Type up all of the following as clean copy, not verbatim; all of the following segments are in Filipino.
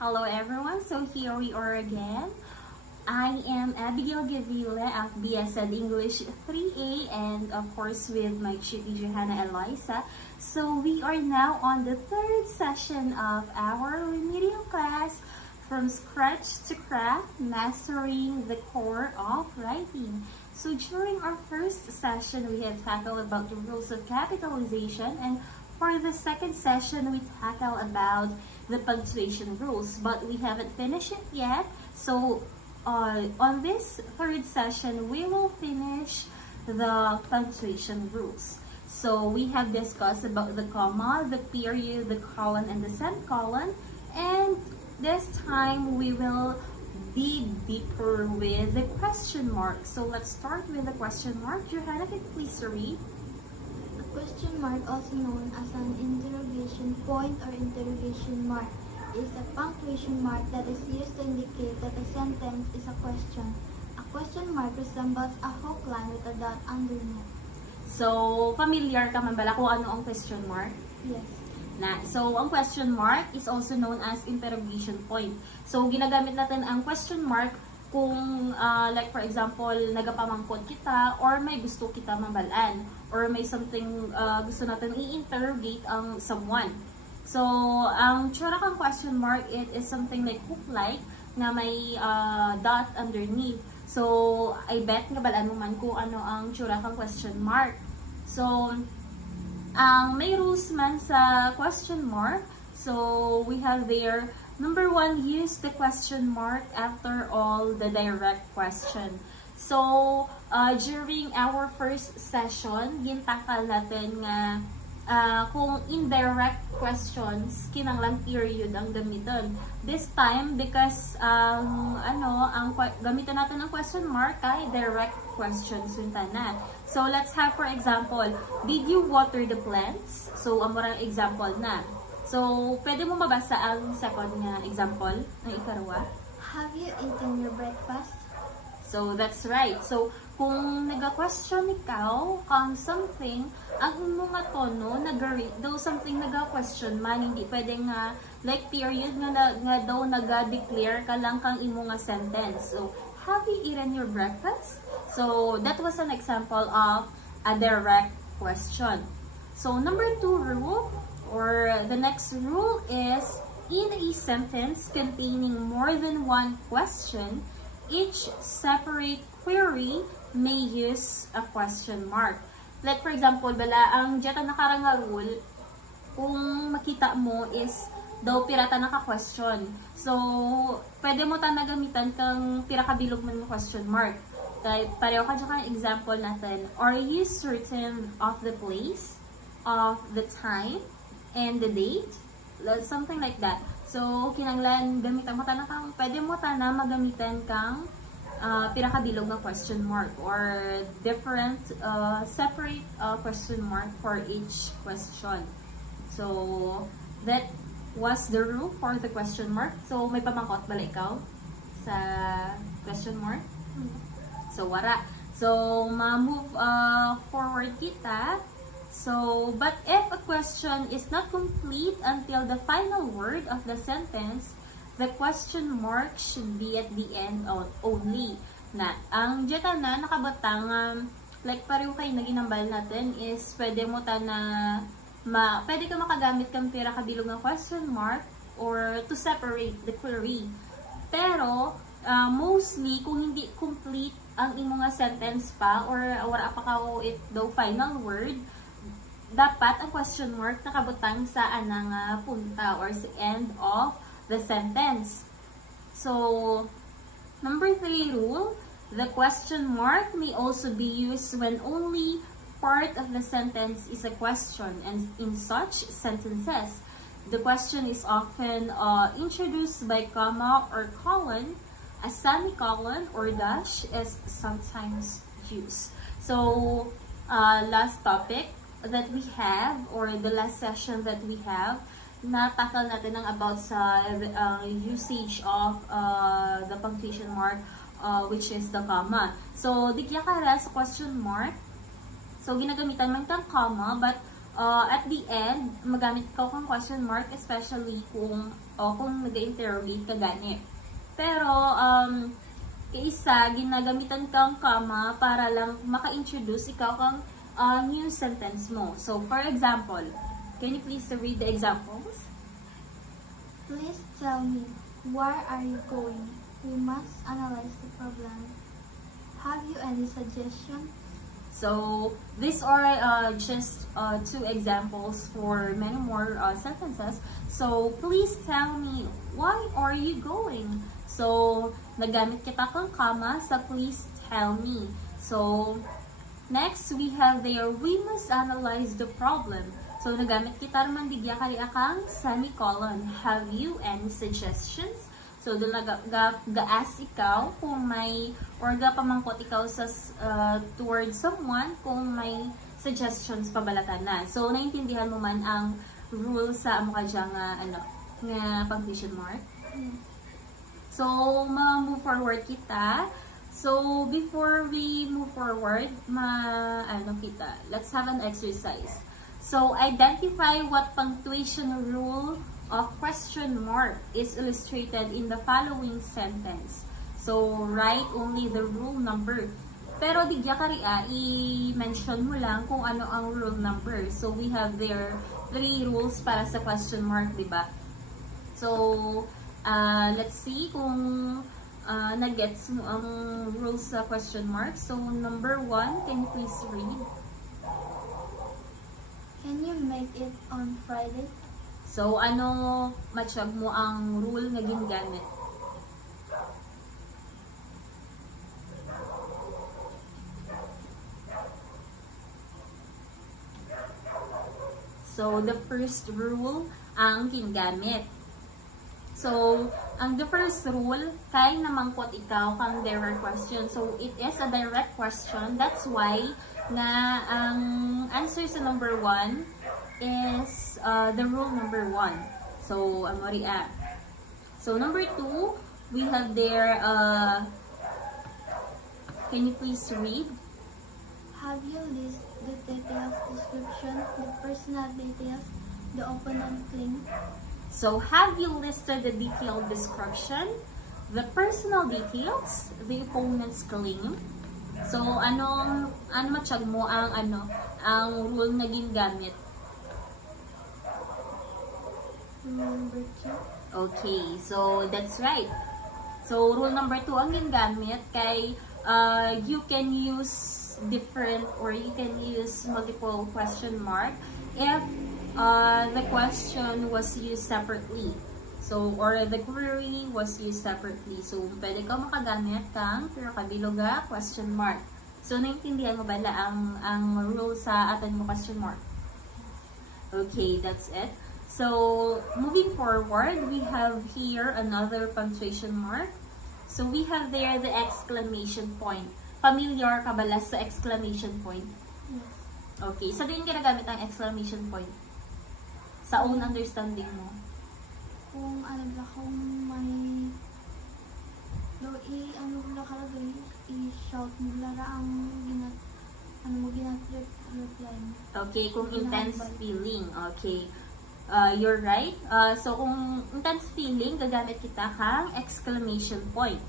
Hello everyone, so here we are again. I am Abigail Gavila of BSED English 3A and of course with my chippy Johanna Eliza. So we are now on the third session of our remedial class from scratch to craft, mastering the core of writing. So during our first session, we have tackled about the rules of capitalization, and for the second session, we tackle about the punctuation rules, but we haven't finished it yet. So on this third session, we will finish the punctuation rules. So we have discussed about the comma, the period, the colon, and the semicolon. And this time, we will dig deeper with the question mark. So let's start with the question mark. Johanna, can you please read? Question mark, also known as an interrogation point or interrogation mark, is a punctuation mark that is used to indicate that a sentence is a question. A question mark resembles a hook line with a dot underneath. So, familiar ka man bala kung ano ang question mark? Yes. So, ang question mark is also known as interrogation point. So, ginagamit natin ang question mark kung like for example, nagapamangkot kita or may gusto kita mabalaan or may something gusto natin i-interrogate ang someone. So, ang tsura kang question mark, it is something like hook-like na may dot underneath. So, I bet nga balaan mo man kung ano ang tsura kang question mark. So, ang may rules man sa question mark. So, we have there, number 1, use the question mark after all the direct question. So, during our first session, gintakal natin nga kung indirect questions, kinanglan period ang gamiton. This time, because gamitan natin ng question mark ay direct questions yung tanan. So, let's have for example, did you water the plants? So, ang marang example na. So, pwede mo mabasa ang second nga example ng ikarwa? Have you eaten your breakfast? So, that's right. So, kung nag-question ikaw kung something, ang mga tono, though something nag-question man, hindi pwede nga, like period, nga daw nag-declare ka lang kang imo nga sentence. So, have you eaten your breakfast? So, that was an example of a direct question. So, number 2 rule, or the next rule is, in a sentence containing more than one question, each separate query may use a question mark. Like for example, bala ang jeta nakaranga rule, kung makita mo is daw pirata naka-question. So, pwede mo ta nagamitan kang pirakabilog man ng question mark. Kaya pareho ka dyan example natin. Are you certain of the place, of the time, and the date? Something like that. So, kinanglan, gamitan mo ta kang, pwede mo ta na magamitan kang pirakabilog na question mark or different, separate question mark for each question. So, that was the rule for the question mark. So, may pamangkot bala ikaw sa question mark? So, wala. So, ma-move forward kita. So, but if a question is not complete until the final word of the sentence, the question mark should be at the end only. Na, ang jeta na nakabatang, like pareho kayo naginambal natin is pwede mo ta na, pwede ka makagamit kang pirakabilog ng question mark or to separate the query. Pero, mostly, kung hindi complete ang imong nga sentence pa or wala pa ka it daw final word, dapat ang question mark nakabutang sa anang punta or sa end of the sentence. So, number 3 rule, the question mark may also be used when only part of the sentence is a question, and in such sentences, the question is often introduced by comma or colon. A semicolon or dash is sometimes used. So, last topic that we have, or the last session that we have, natakal natin ang about sa usage of the punctuation mark, which is the comma. So, dikya ka sa question mark. So, ginagamitan man kang comma, but at the end, magamit ka kang question mark, especially kung nag-interrogate ka gani. Pero, isa, ginagamitan kang comma para lang maka-introduce ikaw kang new sentence mo. So, for example, can you please read the examples? Please tell me, where are you going? We must analyze the problem. Have you any suggestion? So, these are just two examples for many more sentences. So, please tell me, why are you going? So, nagamit kita kang comma sa please tell me. So, next, we have there, we must analyze the problem. So, nagamit kita naman digya kari akang semicolon. Have you any suggestions? So, doon ga-ask ikaw kung may, or ga-pamangkot ikaw sa towards someone kung may suggestions pabalatan na. So, naintindihan mo man ang rule sa amo ka dyan nga punctuation mark? So, ma-move forward kita. So, before we move forward, let's have an exercise. So, identify what punctuation rule of question mark is illustrated in the following sentence. So, write only the rule number. Pero digya ka i-mention mo lang kung ano ang rule number. So, we have there 3 rules para sa question mark, diba? So, let's see kung nag-gets mo ang rules sa question mark. So, number 1, can you please read? Can you make it on Friday? So, ano matsyag mo ang rule na ginagamit? So, the first rule ang ginagamit. So, the first rule, kay namangkot ikaw kang direct question. So, it is a direct question. That's why na ang answer sa number 1 is the rule number 1. So, Amoria. So, number 2, we have there, can you please read? Have you list the details description, the personal details, the opponent claim? So, have you listed the detailed description, the personal details, the opponent's claim? So, ano matsyag mo ang rule na ginagamit? Number 2. Okay, so that's right. So, rule number 2 ang ginagamit kay you can use different or you can use multiple question mark if the question was used separately. So, or the query was used separately. So, pwede ka makagamit kang pero kabiloga question mark. So, naintindihan mo ba na ang rule sa atin mo question mark? Okay, that's it. So, moving forward, we have here another punctuation mark. So, we have there the exclamation point. Familiar ka ba sa exclamation point? Yes. Okay, sa din ginagamit ang exclamation point? Sa own understanding mo? Kung kung may i-shout mo lara ang reply mo. Okay, kung intense feeling. Okay. You're right. So, kung intense feeling, gagamit kita kang exclamation point.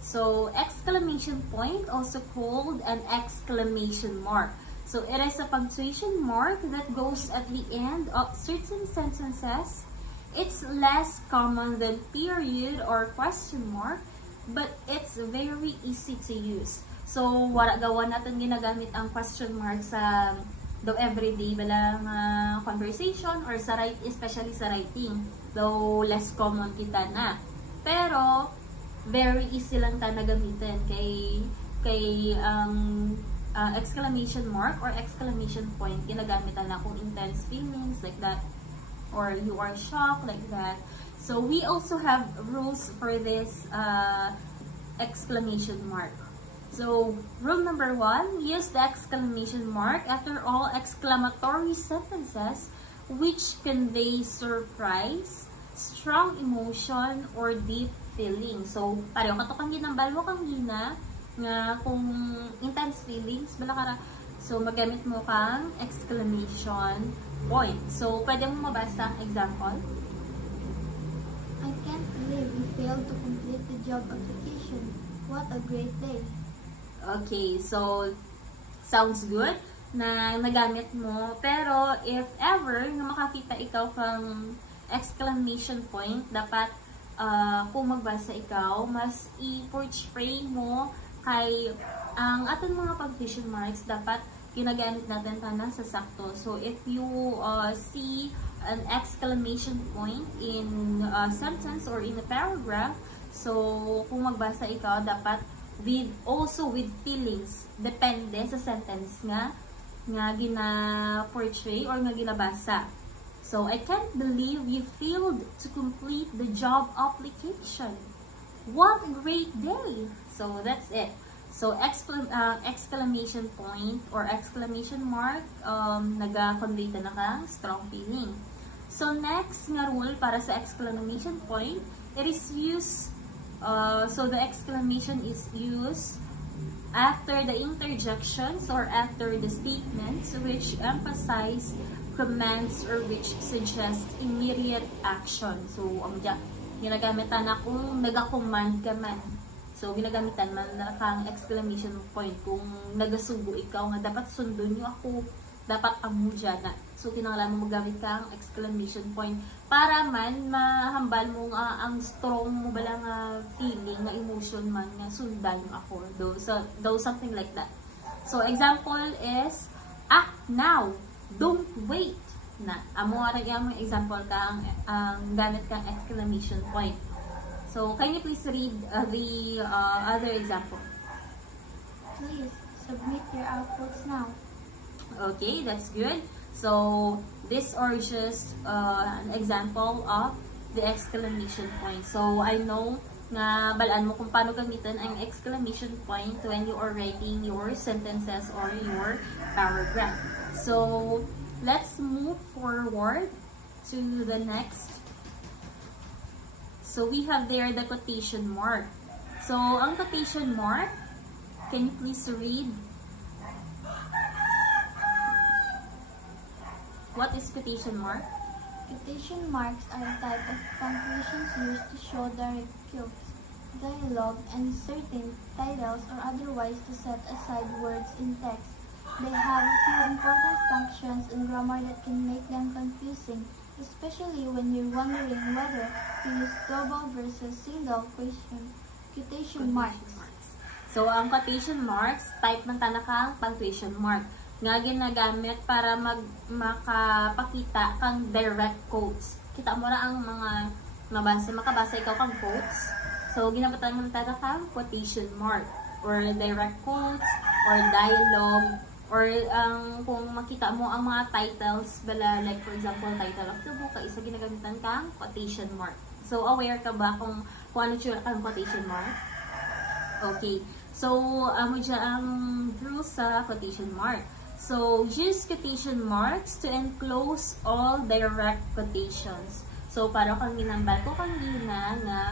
So, exclamation point, also called an exclamation mark. So, it is a punctuation mark that goes at the end of certain sentences. It's less common than period or question mark, but it's very easy to use. So, wala gawa natin ginagamit ang question mark sa though everyday bala conversation or sa especially sa writing. Though less common kita na. Pero, very easy lang ta na gamitin kay exclamation mark or exclamation point ginagamit na kung intense feelings like that or you are shocked like that. So we also have rules for this exclamation mark. So rule number 1, use the exclamation mark after all exclamatory sentences which convey surprise, strong emotion, or deep feeling. So, pareho katukang ginambal mo kang gina nga kung intense feelings, bala kara. So, magamit mo kang exclamation point. So, pwede mo mabasa ang example? I can't believe you failed to complete the job application. What a great day. Okay, so sounds good na nagamit mo. Pero if ever na makakita ikaw kang exclamation point, dapat kung magbasa ikaw, mas i-portray mo kay ang ating mga punctuation marks, dapat ginagamit natin tanan sa sakto. So if you see an exclamation point in a sentence or in a paragraph, so kung magbasa ikaw, dapat also with feelings, depende sa sentence nga gina-portray or nga ginabasa. So, I can't believe you failed to complete the job application. What a great day! So, that's it. So, exclamation point or exclamation mark, naga-convey na kang strong feeling. So, next nga rule para sa exclamation point, it is used, so the exclamation is used after the interjections or after the statements which emphasize commands or which suggest immediate action. So, ginagamitan na kung nag-command ka man. So, ginagamitan man na kang exclamation point kung nagasugo ikaw nga dapat sundon nyo ako, dapat amo dyan na. So, kinangalaman mo magamit kang exclamation point para man mahambal mo ang strong mo bala nga feeling, nga emotion man nga sundan mo ako. Though something like that. So, example is act now. Don't wait na. Amo ara yung example ka ang gamit kang exclamation point. So, can you please read the other example? Please submit your outputs now. Okay, that's good. So, these are just an example of the exclamation point. So, I know na balaan mo kung paano gamitin ang exclamation point when you are writing your sentences or your paragraph. So, let's move forward to the next. So, we have there the quotation mark. So, ang quotation mark, can you please read? What is quotation mark? Quotation marks are a type of punctuations used to show direct quotes, dialogue, and certain titles or otherwise to set aside words in text. They have a few important functions in grammar that can make them confusing, especially when you're wondering whether to use double versus single quotation marks. So, ang quotation marks, type ng tanakang punctuation mark nga ginagamit para makapakita kang direct quotes. Kita mo na ang mga makabasa ikaw kang quotes. So, ginamitan mo ng tanakang quotation mark or direct quotes or dialogue or kung makita mo ang mga titles bala, like for example, title of the book, isa ginagamitan kang quotation mark. So, aware ka ba kung ano siya kang quotation mark? Okay. So, mo dyan ang rules sa quotation mark. So, use quotation marks to enclose all direct quotations. So, para kang ginambal ko kanina nga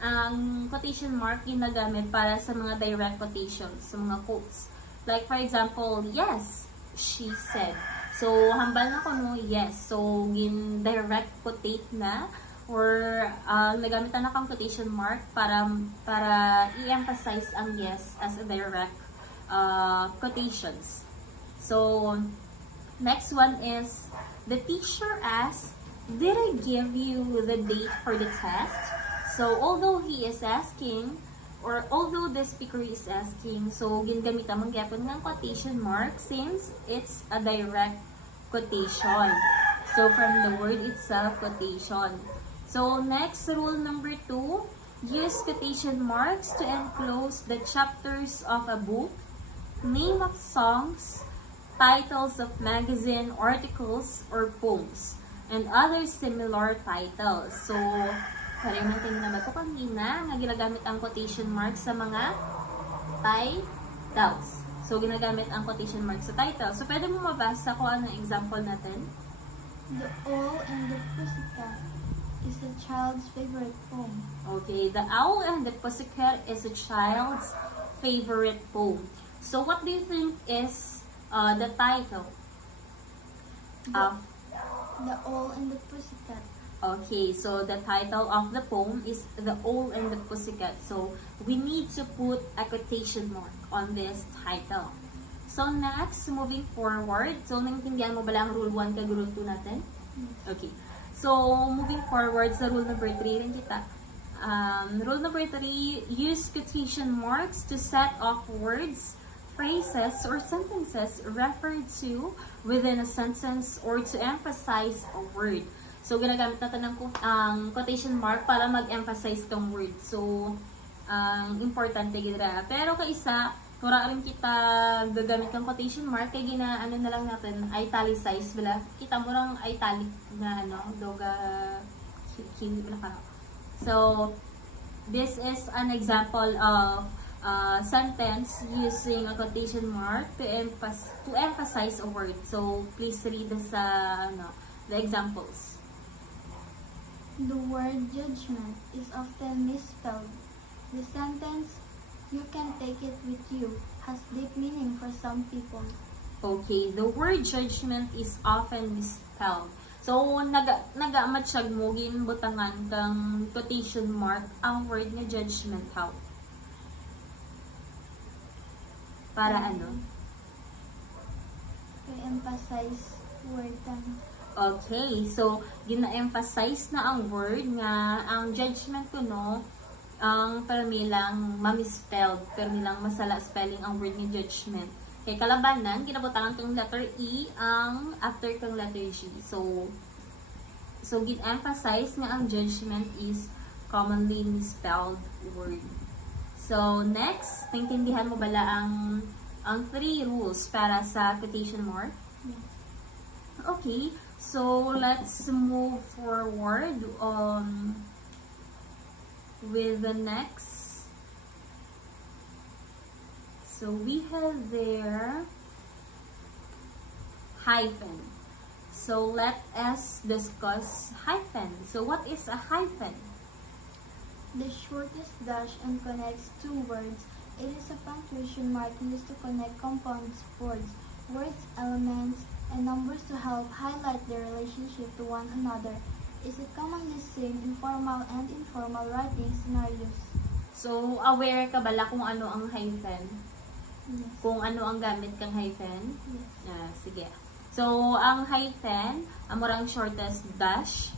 ang quotation mark ginagamit para sa mga direct quotations, sa mga quotes. Like, for example, yes, she said. So, hambal na ko no, yes. So, direct quotate na or nagamitan na kang quotation mark para i-emphasize ang yes as a direct quotations. So, next one is, the teacher asked, did I give you the date for the test? So, although he is asking, or although the speaker is asking, so, ginagamit ang gyapon ng quotation mark since it's a direct quotation. So, from the word itself, quotation. So, next, rule number 2, use quotation marks to enclose the chapters of a book, name of songs, titles of magazine articles or poems, and other similar titles. So, parang natin na ba ito kanina nga ginagamit ang quotation marks sa mga titles. So, ginagamit ang quotation marks sa title. So, pwede mo mabasa ko ano example natin? The Owl and the Pussycat is a child's favorite poem. Okay, The Owl and the Pussycat is a child's favorite poem. So, what do you think is the title of The Owl and the Pussycat. Okay, so the title of the poem is The Owl and the Pussycat. So we need to put a quotation mark on this title. So next, moving forward. So naintindihan mo ba lang rule 1 kag rule 2 natin? Okay. So moving forward sa rule number 3 rin kita. Rule number 3, use quotation marks to set off words, phrases, or sentences referred to within a sentence or to emphasize a word. So, ginagamit natin ang quotation mark para mag-emphasize kang word. So, importante gira. Pero kaisa, wala rin kita gagamit kang quotation mark, kaya ano na lang natin, italicize, bala. Kita mo lang italic na doga, so, this is an example of sentence using a quotation mark to emphasize a word. So, please read the examples. The word judgment is often misspelled. The sentence, "You can take it with you," has deep meaning for some people. Okay, the word judgment is often misspelled. So, nagamatsag mo, ginbutangan kang quotation mark ang word nga judgment. How? Para ano? To emphasize word Okay, so gina-emphasize na ang word nga ang judgment ko ang permilang mamispelled, permilang masala spelling ang word ni judgment. Kay kalabanan, ginabutangan kang letter E ang after kang letter G. So gin-emphasize nga ang judgment is commonly misspelled word. So next, naintindihan mo bala ang 3 rules para sa quotation mark? Yes. Okay, so let's move forward with the next. So we have there hyphen. So let us discuss hyphen. So what is a hyphen? The shortest dash and connects 2 words. It is a punctuation mark used to connect compound words, elements, and numbers to help highlight their relationship to one another. Is it commonly seen in formal and informal writing scenarios? So, aware ka bala kung ano ang hyphen? Yes. Kung ano ang gamit kang hyphen? Yes. Sige. So, ang hyphen, amorang shortest dash,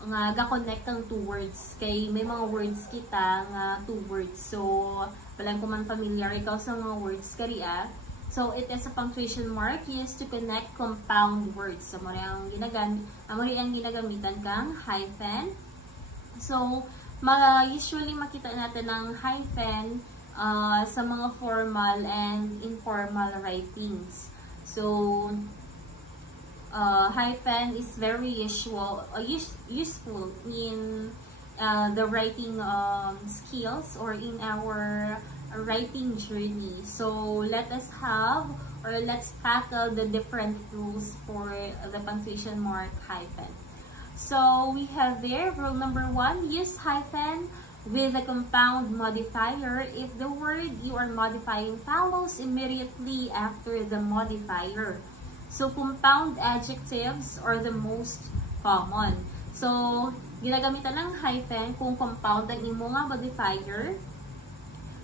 nga ga-connect kang 2 words. Kay may mga words kita nga 2 words. So, palang kung man familiar ikaw sa mga words kariya, so it is a punctuation mark used to connect compound words. So, amori ang ginagamitan kang hyphen. So, usually makita natin ang hyphen sa mga formal and informal writings. So, hyphen is very useful in the writing skills or in our writing journey. So let's tackle the different rules for the punctuation mark hyphen. So we have there rule number 1, use hyphen with a compound modifier if the word you are modifying follows immediately after the modifier. So, compound adjectives are the most common. So, ginagamitan ng hyphen kung compound ang imo nga modifier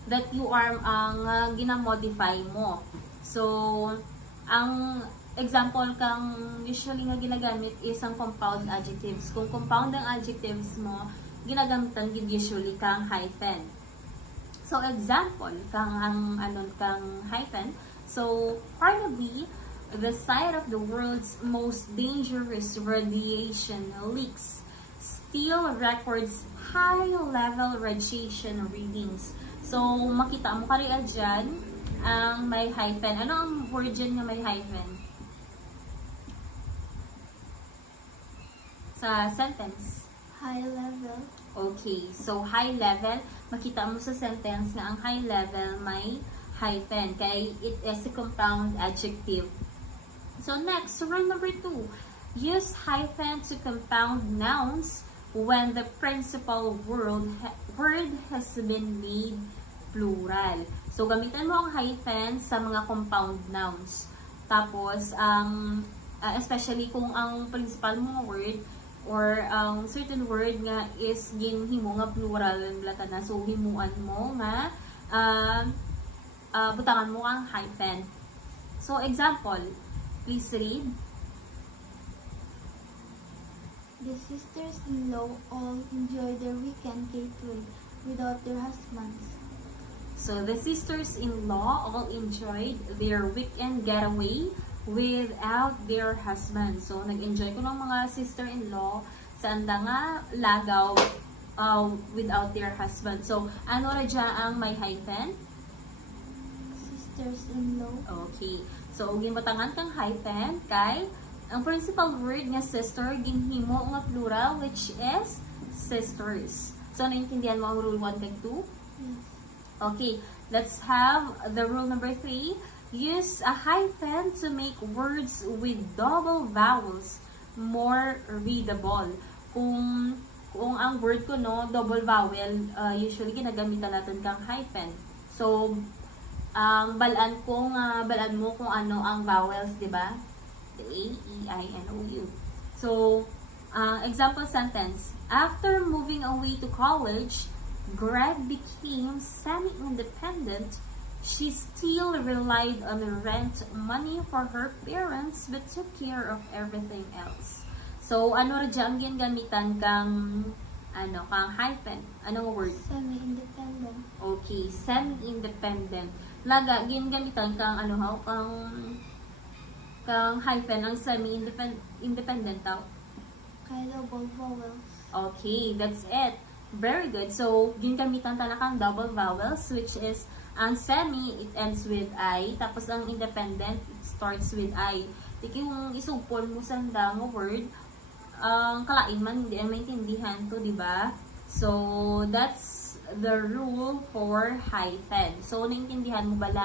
that you are ang ginamodify mo. So, ang example kang usually nga ginagamit is ang compound adjectives. Kung compound ang adjectives mo, ginagamitan usually kang hyphen. So, example kang hyphen. So, Barnaby, the site of the world's most dangerous radiation leaks, still records high-level radiation readings. So, makita mo kariya dyan ang may hyphen. Ano ang word dyan na may hyphen? Sa sentence? High level. Okay, so high level, makita mo sa sentence na ang high level may hyphen. Kaya it is a compound adjective. So next, rule number 2, use hyphen to compound nouns when the principal word has been made plural. So gamitan mo ang hyphen sa mga compound nouns. Tapos ang especially kung ang principal mo word or ang certain word nga is ginhimo nga plural lata na, so himuan mo nga butangan mo ang hyphen. So example, please read. The sisters-in-law all enjoy their weekend getaway without their husbands. So the sisters-in-law all enjoyed their weekend getaway without their husband. So nag-enjoy ko ng mga sister-in-law sa anda nga lagaw without their husband. So ano ra dya ang may hyphen? Sisters-in-law. Okay. So ginbatangan kang hyphen kay ang principal word nga sister ginhimo nga plural which is sisters. So naintindihan mo ang rule 1 kag 2? Yes. Okay, let's have the rule number 3. Use a hyphen to make words with double vowels more readable. Kung ang word ko no, double vowel, usually ginagamitan natin kang hyphen. So, ang balaan mo kung ano ang vowels, di ba? The A, E, I, N, O, U. So, example sentence. After moving away to college, Greg became semi-independent. She still relied on rent money for her parents but took care of everything else. So, ano ra dyan gamitan kang kang hyphen? Anong word? Semi-independent. Okay, semi-independent. Laga gamitan kang kang hyphen ang semi-independent daw. Kaya double vowels. Okay, that's it. Very good. So, gamitan ta na kang double vowels which is ang semi, it ends with I. Tapos ang independent, it starts with I. Tiki yung isugpon mo sa nga word, ang kalain man, hindi ang maintindihan to, di ba? So, that's the rule for hyphen. So, naintindihan mo bala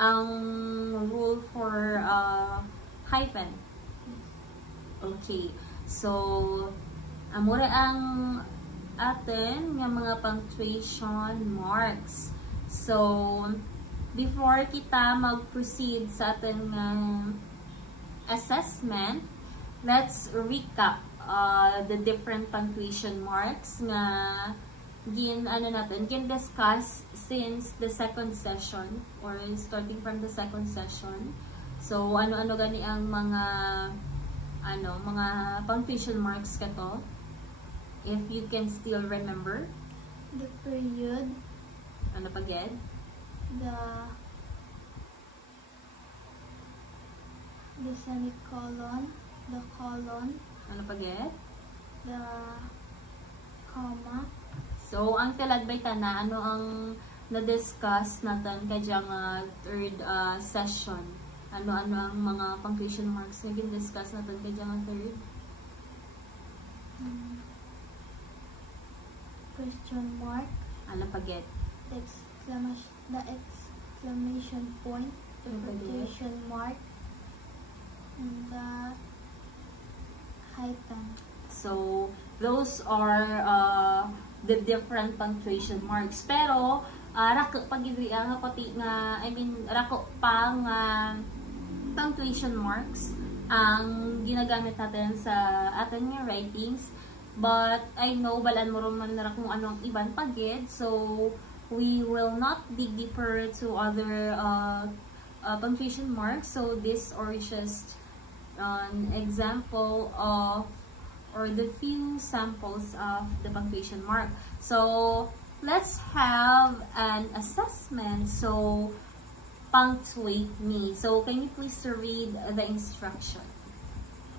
ang rule for hyphen? Okay. So, amura ang atin nga mga punctuation marks. So, before kita mag-proceed sa atin assessment, let's recap the different punctuation marks nga discuss since the second session or starting from the second session. So, ano-ano gani ang mga mga punctuation marks kato? If you can still remember. The period. Ano pa ged? The semicolon. The colon. Ano pa ged? The comma. So, ang talagbayta na, ano ang na-discuss natin kadyang third session? Ano ang mga punctuation marks na gin-discuss natin kadyang third? Question mark. Ano pa get? The exclamation point. The quotation mark. And the hyphen. So, those are the different punctuation marks. Pero, rako pag-idriya nga pati nga, rako pa nga punctuation marks ang ginagamit natin sa ating writings. But, I know, balaan mo rin man na kung anong ibang pagid. So, we will not dig deeper to other punctuation marks. So, this are just an example of or the few samples of the punctuation mark. So, let's have an assessment. So, punctuate me. So, can you please read the instruction?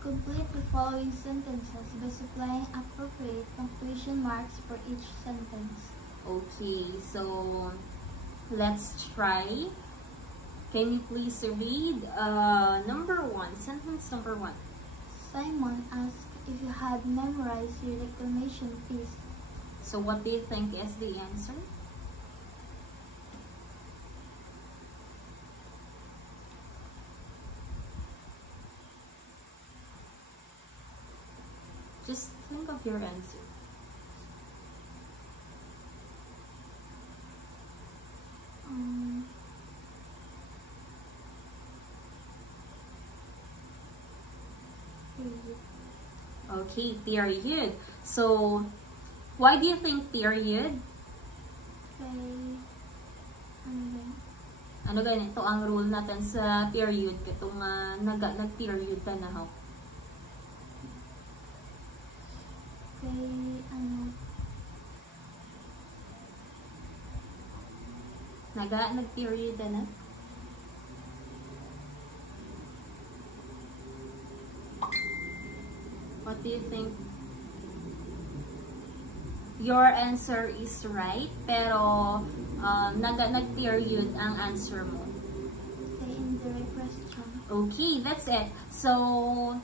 Complete the following sentences by supplying appropriate punctuation marks for each sentence. Okay, so let's try. Can you please read sentence number 1? Simon asked if you had memorized your declamation piece. So what do you think is the answer? Just think of your answer. Okay, period. So, why do you think period? Kay, ano ba yun? Ano ganito ang rule natin sa period katong nag-period ta na ho? Kay, ano, Nag-period ta na? What do you think? Your answer is right, pero nag-period ang answer mo. kay indirect question. Okay, that's it. So,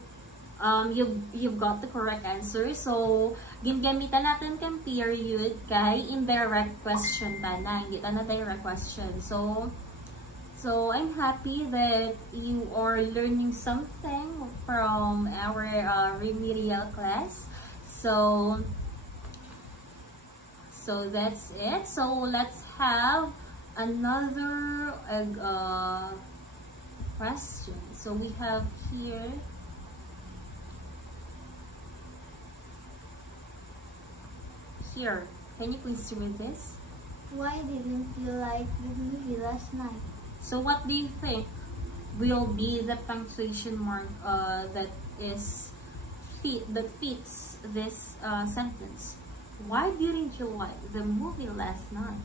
you've got the correct answer. So, gingamitan natin kang period kay indirect question ta na, hindi ta na direct question. So I'm happy that you are learning something from our remedial class. So that's it. So let's have another question. So we have here can you please read this? Why didn't you like the movie last night? So what do you think will be the punctuation mark that fits this sentence? Why didn't you like the movie last night?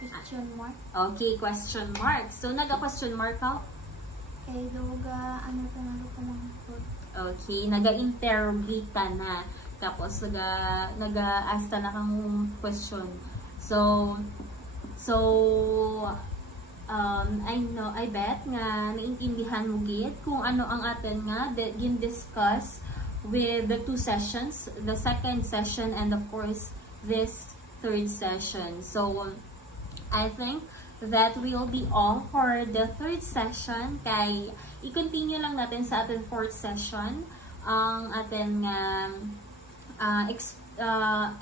Question mark. Okay, question mark. So naga-question mark ka? Kay doga, ano ka lang po. Okay, naga-interrogate ka na. Tapos naga-ask ka na kang question. So I bet nga naintindihan mo gid kung ano ang atin nga discuss with the two sessions, the second session and of course this third session. So I think that will be all for the third session. Kay i-continue lang natin sa ating fourth session ang ating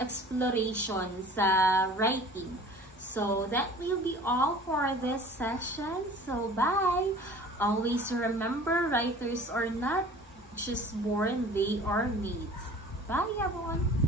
exploration sa writing. So that will be all for this session. So bye! Always remember, writers are not just born, they are made. Bye everyone!